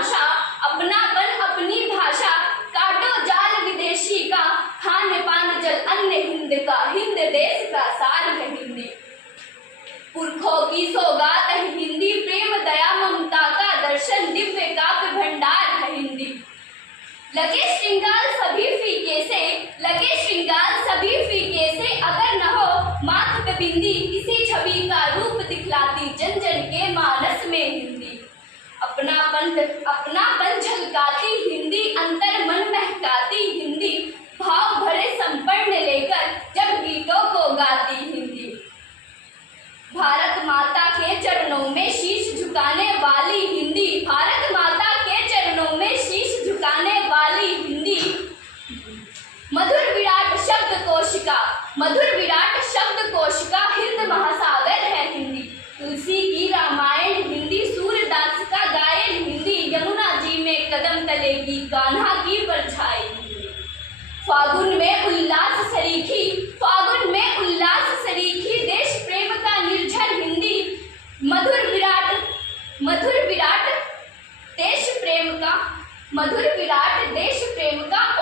भाषा, अपनापन अपनी भाषा, काटो जाल विदेशी का, खान पान जल अन्न हिंद का, हिंद देश का सार है हिंदी। पुरखों की सौगात है हिंदी, प्रेम दया ममता का दर्शन, दिव्य काव्य भंडार है हिंदी। लगे श्रृंगार सभी फीके से, लगे श्रृंगार सभी फीके से, अगर न हो माथ पे बिंदी, किसी छवि का रूप दिखलाती जन जन के मानस में हिंदी। अपनापन झलकाती हिंदी, अंतर मन महकाती हिंदी, भाव भरे संपन्न लेकर जब गीतों को गाती हिंदी। भारत माता के चरणों में शीश झुकाने वाली हिंदी, भारत माता के चरणों में शीश झुकाने वाली हिंदी। मधुर विराट शब्द कोशिका, मधुर विराट शब्द कोशिका, हिंद महासागर है हिंदी। तुलसी की रामायण हिंदी, सूरदास का गायन हिंदी, यमुना जी में कदम तलेगी कान्हा की परछाई हिंदी। फागुन में उल्लास सरीखी, फागुन में उल्लास सरीखी, देश प्रेम का निर्झर हिंदी। मधुर विराट देश प्रेम का, मधुर विराट देश प्रेम का